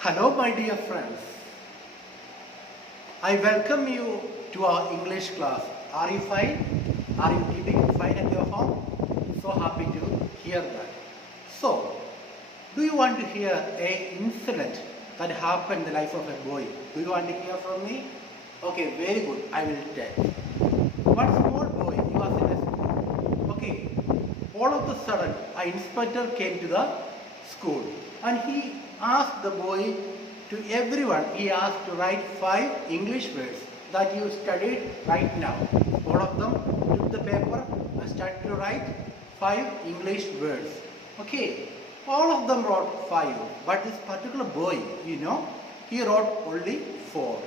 Hello, my dear friends. I welcome you to our English class. Are you fine? Are you keeping fine at your home? So happy to hear that. So, do you want to hear a incident that happened in the life of a boy? Do you want to hear from me? Okay, very good. I will tell. One small boy, he was in a school. Okay, all of a sudden, an inspector came to the school and he asked the boy to everyone, he asked to write 5 English words that you studied right now. All of them took the paper and started to write 5 English words. Okay, all of them wrote 5, but this particular boy, he wrote only 4.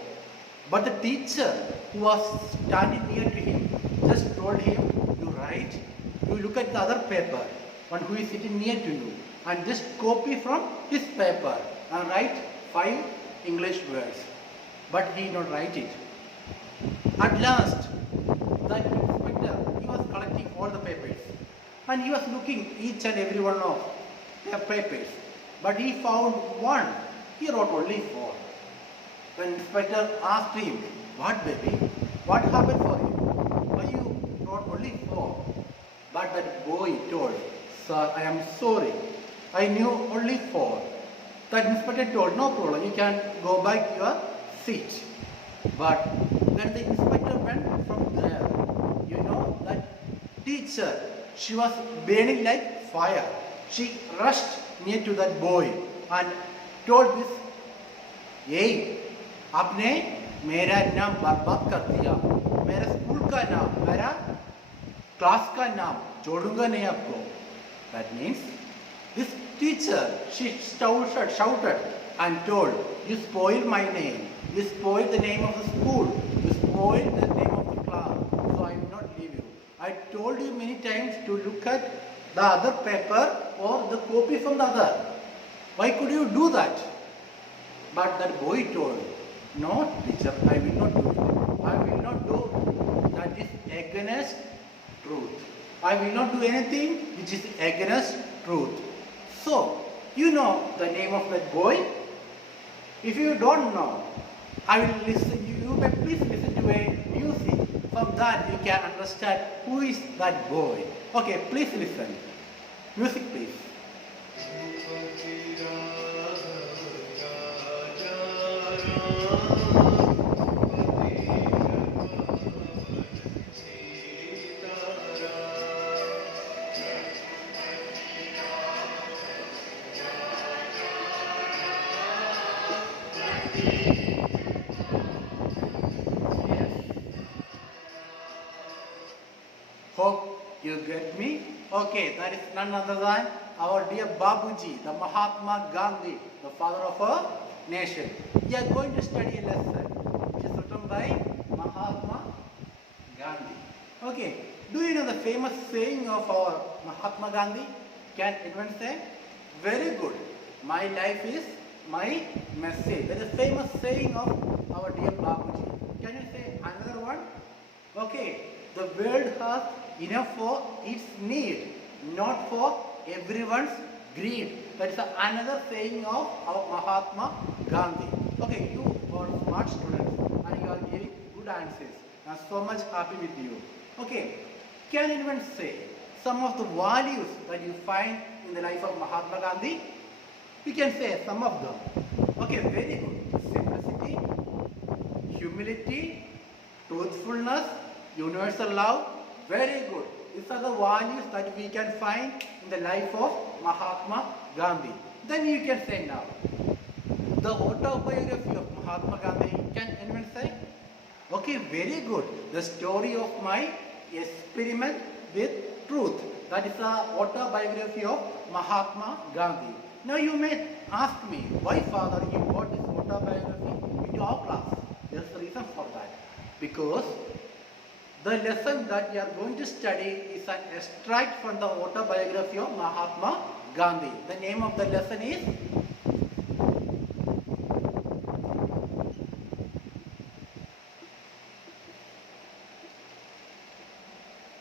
But the teacher who was standing near to him just told him, you look at the other paper, one who is sitting near to you, and just copy from his paper and write 5 English words. But he did not write it. At last, the inspector, he was collecting all the papers and he was looking each and every one of their papers. But he found one, he wrote only 4. The inspector asked him, "What, baby? What happened for you? Why you wrote only 4? But that boy told, "Sir, I am sorry. I knew only 4. That inspector told, "No problem, you can go back to your seat." But when the inspector went from there, that teacher, she was burning like fire. She rushed near to that boy and told this, "Hey, आपने मेरा नाम बर्बाद कर दिया, मेरा school का नाम, मेरा क्लास का नाम छोड़ूंगा नहीं आपको." That means this teacher, she shouted and told, "You spoiled my name, you spoiled the name of the school, you spoiled the name of the class, so I will not leave you. I told you many times to look at the other paper or the copy from the other. Why could you do that?" But that boy told, "No, teacher, I will not do it. I will not do that is against truth. I will not do anything which is against truth." So, you know the name of that boy? If you don't know, I will listen. You may please listen to a music. From that you can understand who is that boy. Okay, please listen. Music, please. Hope you get me. Okay, that is none other than our dear Babuji, the Mahatma Gandhi, the father of our nation. We are going to study a lesson which is written by Mahatma Gandhi. Okay, do you know the famous saying of our Mahatma Gandhi? Can anyone say? Very good. My life is my message. That is a famous saying of our dear Babuji. Can you say another one? Okay, the world has enough for its need, not for everyone's greed. That is another saying of our Mahatma Gandhi. Okay, you are smart students and you are giving good answers. I am so much happy with you. Okay, can anyone say some of the values that you find in the life of Mahatma Gandhi? We can say some of them. Okay, very good. Simplicity, humility, truthfulness, universal love. Very good. These are the values that we can find in the life of Mahatma Gandhi. Then you can say now, the autobiography of Mahatma Gandhi. Can anyone say? Okay, very good. The story of my experiment with truth. That is the autobiography of Mahatma Gandhi. Now you may ask me, why father you got this autobiography into our class? There is a reason for that. Because the lesson that we are going to study is an extract from the autobiography of Mahatma Gandhi. The name of the lesson is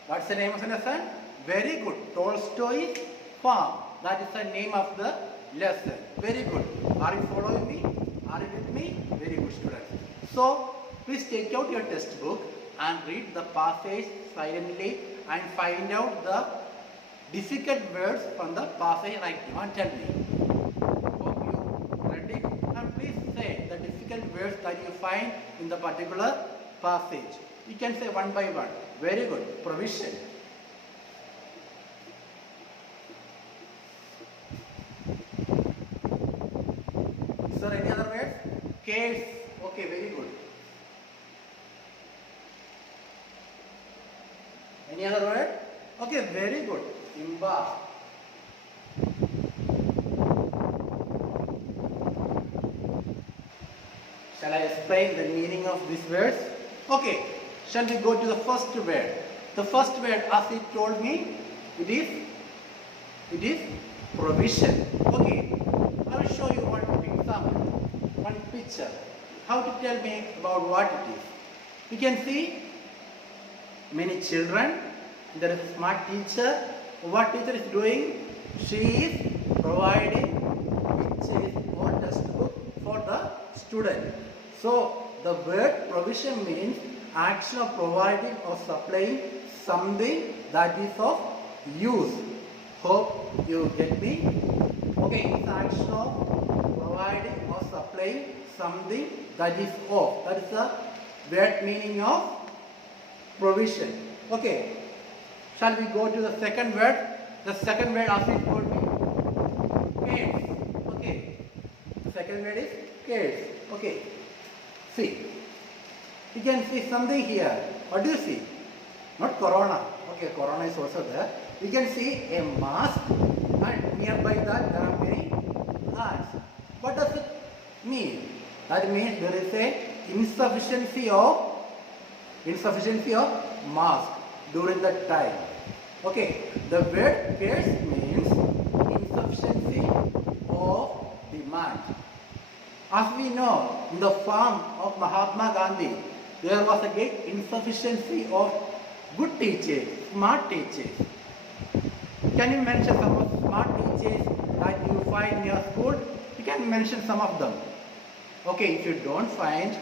what's the name of the lesson? Very good. Tolstoy's Farm. That is the name of the lesson. Very good. Are you following me? Are you with me? Very good, students. So, please take out your textbook and read the passage silently and find out the difficult words from the passage right now and tell me. Hope you read it, and please say the difficult words that you find in the particular passage. You can say one by one. Very good. Provision. Is there any other words? Case. Okay, very good. Any other word? Okay, very good. Imba. Shall I explain the meaning of these words? Okay, shall we go to the first word? The first word, as he told me, it is provision. Okay, I will show you one example, one picture. How to tell me about what it is? You can see many children. There is a smart teacher. What teacher is doing? She is providing pictures or textbook for the student. So the word provision means action of providing or supplying something that is of use. Hope you get me. Okay, it's action of providing or supplying something that is of. That is the word meaning of provision. Okay, shall we go to the second word? The second word, as it told me, cares. Okay, the second word is cares. Okay, see, you can see something here. What do you see? Not corona. Okay, corona is also there. You can see a mask, and nearby that there are many hands. What does it mean? That means there is a insufficiency of mask during that time. Okay, the word cares means insufficiency of demand. As we know, in the farm of Mahatma Gandhi, there was a great insufficiency of good teachers, smart teachers. Can you mention some of smart teachers that you find in your school? You can mention some of them. Okay, if you don't find,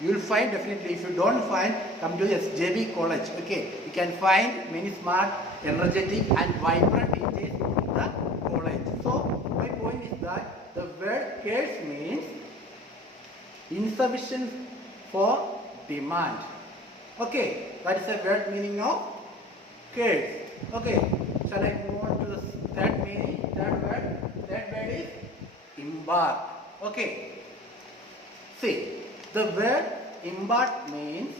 you will find definitely. If you don't find, come to SJB College. Okay, you can find many smart, energetic and vibrant teachers in the college. So my point is that the word cares means insufficient for demand. Okay, that is the word meaning of cares. Okay, shall I move on to the third meaning? Third word is embark. Okay, see. The word embark means,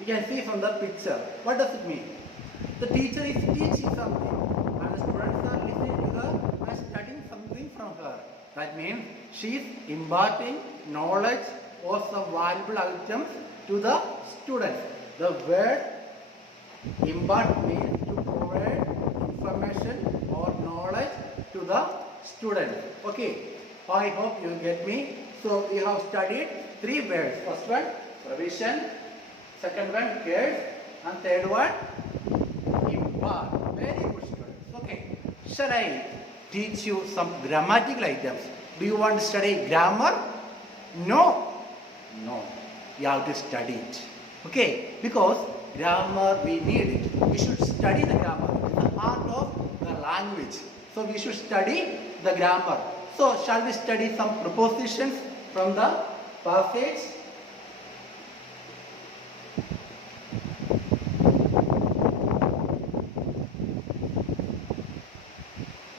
you can see from the picture. What does it mean? The teacher is teaching something and the students are listening to her and studying something from her. That means she is imparting knowledge or some valuable items to the students. The word impart means to provide information or knowledge to the student. Okay, I hope you get me. So we have studied three words. First one, provision. Second one, cares. And third one, impart. Very good, students. Okay. Shall I teach you some grammatical items? Do you want to study grammar? No. No. You have to study it. Okay. Because grammar, we need it. We should study the grammar. It is the heart of the language. So we should study the grammar. So shall we study some prepositions from the passage?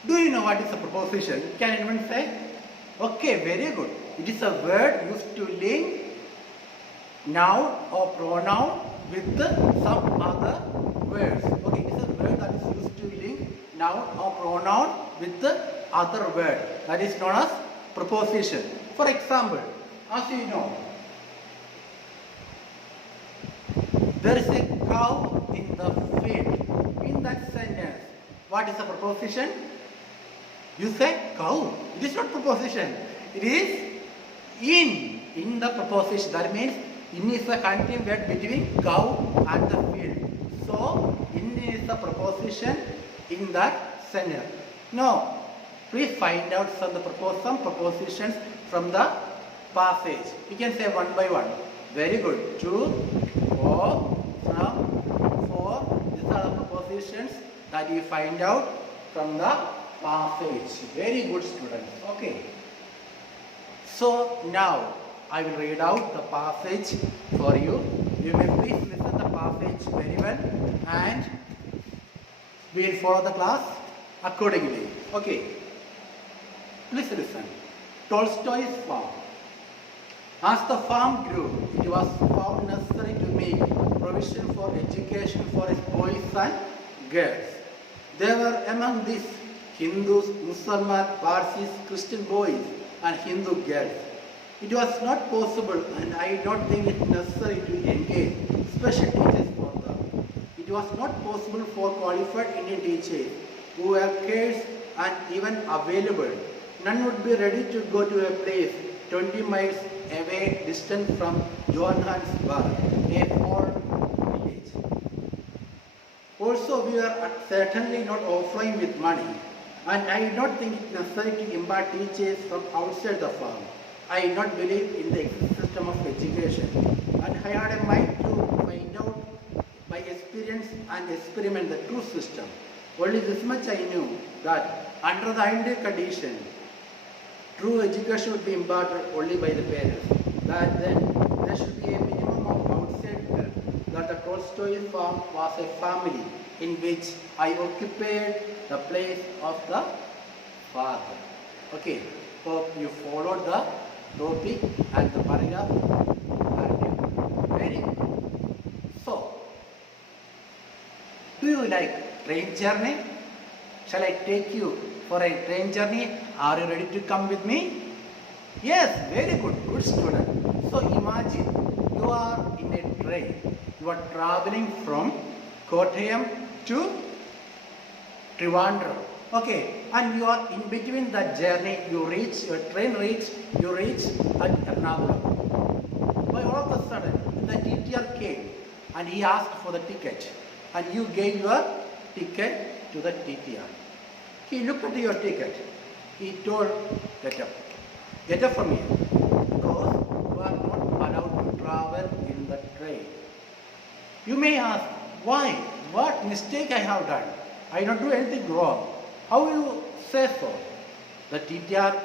Do you know what is a preposition? Can anyone say? Okay, very good. It is a word used to link noun or pronoun with some other words. Okay, it is a word that is used to link noun or pronoun with the other word. That is known as preposition. For example, as you know, there is a cow in the field. In that sentence, what is a preposition? You say cow. It is not preposition. It is in the preposition. That means in is the connecting word between cow and the field. So in is the preposition in that sentence. Now, Please find out some propositions from the passage. You can say one by one. Very good. To, or, from, for. These are the propositions that you find out from the passage. Very good, students. Okay. So now I will read out the passage for you. You may please listen the passage very well and we will follow the class accordingly. Okay. Please listen. Tolstoy's farm. As the farm grew, it was found necessary to make provision for education for its boys and girls. There were among these Hindus, Muslims, Parsis, Christian boys and Hindu girls. It was not possible and I don't think it necessary to engage special teachers for them. It was not possible for qualified Indian teachers who were scarce and even available. None would be ready to go to a place 20 miles away distant from Johannesburg, a small village. Also, we are certainly not offering with money, and I do not think it necessary to impart teachers from outside the farm. I do not believe in the system of education, and I had a mind to find out by experience and experiment the true system. Only this much I knew, that under the ideal condition, true education would be imparted only by the parents. That then there should be a minimum of outside help. That the Tolstoy farm was a family in which I occupied the place of the father. Okay, hope you followed the topic and the paragraph. Very good. So, do you like train journey? Shall I take you for a train journey? Are you ready to come with me? Yes, very good, good student. So imagine you are in a train. You are traveling from Kottayam to Trivandrum. Okay, and you are in between that journey. You reach at Ernakulam. By all of a sudden, the TTR came and he asked for the ticket, and you gave your ticket to the TTR. He looked at your ticket. He told, get up from here, because you are not allowed to travel in the train. You may ask, why? What mistake I have done? I don't do anything wrong. How will you say so? The TTR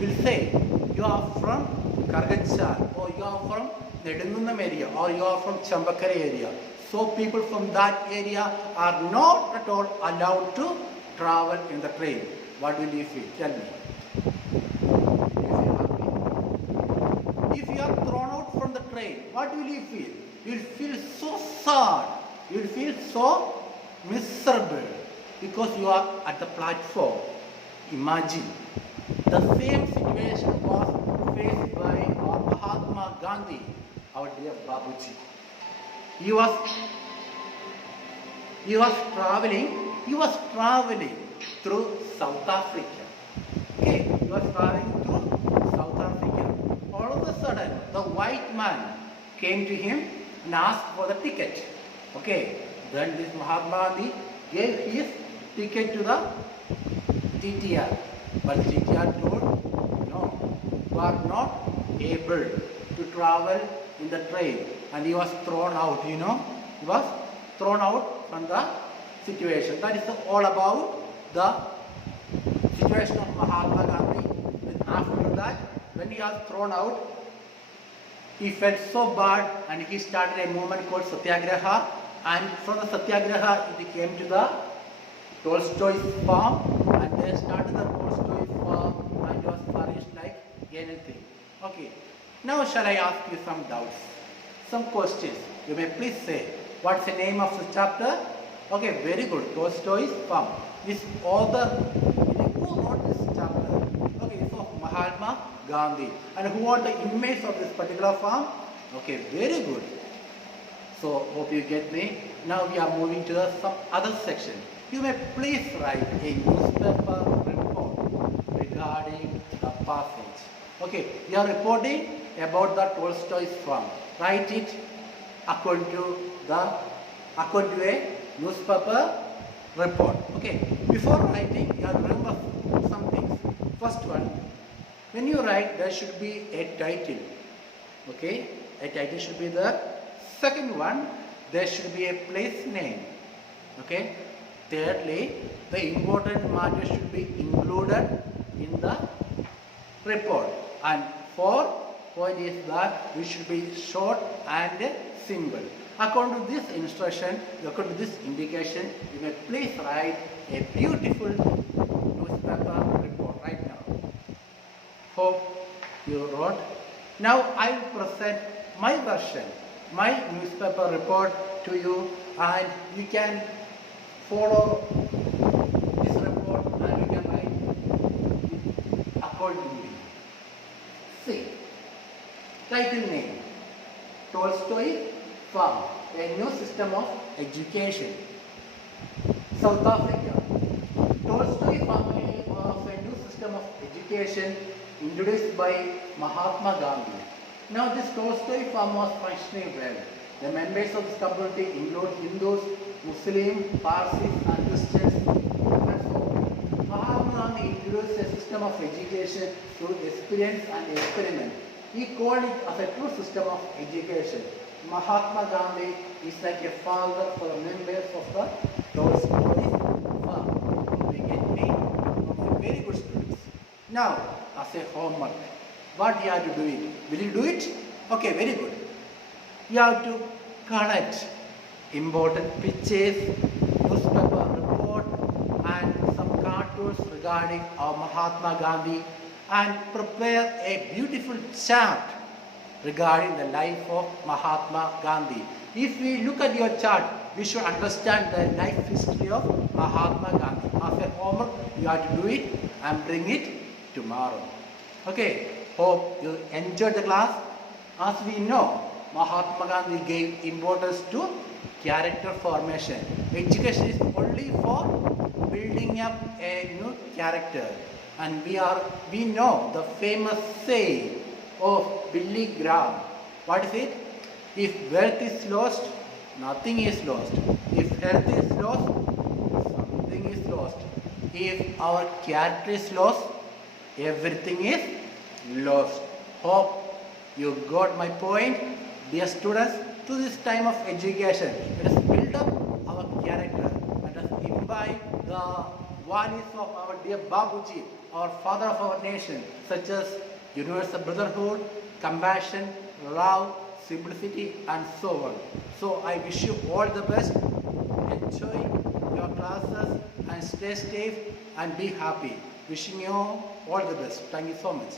will say, you are from Kargachar, or you are from Nedungundam area, or you are from Chambakare area. So people from that area are not at all allowed to travel in the train. What will you feel? Tell me. If you are thrown out from the train, what will you feel? You will feel so sad. You will feel so miserable because you are at the platform. Imagine. The same situation was faced by our Mahatma Gandhi, our dear Babuji. He was traveling through South Africa. Okay, he was traveling through South Africa. All of a sudden, the white man came to him and asked for the ticket. Okay, then this Mahatma Gandhi gave his ticket to the TTR. But TTR told, no, you are not able to travel in the train. And he was thrown out, He was thrown out from the situation. That is all about the situation of Mahatma Gandhi. And after that, when he was thrown out, he felt so bad and he started a movement called Satyagraha. And from the Satyagraha, it came to the Tolstoy's farm, and they started the Tolstoy farm, and it was flourished like anything. Okay, now shall I ask you some doubts, some questions? You may please say, what's the name of the chapter? Okay, very good, Tolstoy's farm. This author, who wrote this chapter? Okay, so Mahatma Gandhi. And who are the inmates of this particular farm? Okay, very good. So, hope you get me. Now we are moving to some other section. You may please write a newspaper report regarding the passage. Okay, we are reporting about the Tolstoy's farm. Write it according to a newspaper report. Okay, before writing, you have to remember some things. First one, when you write, there should be a title. Okay, a title should be there. Second one, there should be a place name. Okay. Thirdly, the important matter should be included in the report. And fourth point is that we should be short and simple. According to this instruction, according to this indication, you may please write a beautiful newspaper report right now. Hope you wrote. Now I will present my version, my newspaper report to you, and you can follow this report and you can write it accordingly. See, title name, Tolstoy Farm, a new system of education. South Africa, Tolstoy Farm of a new system of education introduced by Mahatma Gandhi. Now this Tolstoy Farm was functioning well. The members of this community include Hindus, Muslims, Parsis and Christians and so on. Mahatma Gandhi introduced a system of education through experience and experiment. He called it as a true system of education. Mahatma Gandhi is like a father for the members of the Tolstoy Farm. We get me? Okay, very good students. Now, as a homework, what you have to do it? Will you do it? Okay, very good. You have to collect important pictures, newspaper report and some cartoons regarding our Mahatma Gandhi and prepare a beautiful chart regarding the life of Mahatma Gandhi. If we look at your chart, we should understand the life history of Mahatma Gandhi. As a homework, you have to do it and bring it tomorrow. Okay, hope you enjoyed the class. As we know, Mahatma Gandhi gave importance to character formation. Education is only for building up a new character. And we know the famous saying of Billy Graham. What is it? If wealth is lost, nothing is lost. If health is lost, something is lost. If our character is lost, everything is lost. Hope you got my point. Dear students, to this time of education, let us build up our character. Let us imbibe the values of our dear Babuji, our father of our nation, such as universal brotherhood, compassion, love, simplicity and so on. So I wish you all the best. Enjoy your classes and stay safe and be happy. Wishing you all the best. Thank you so much.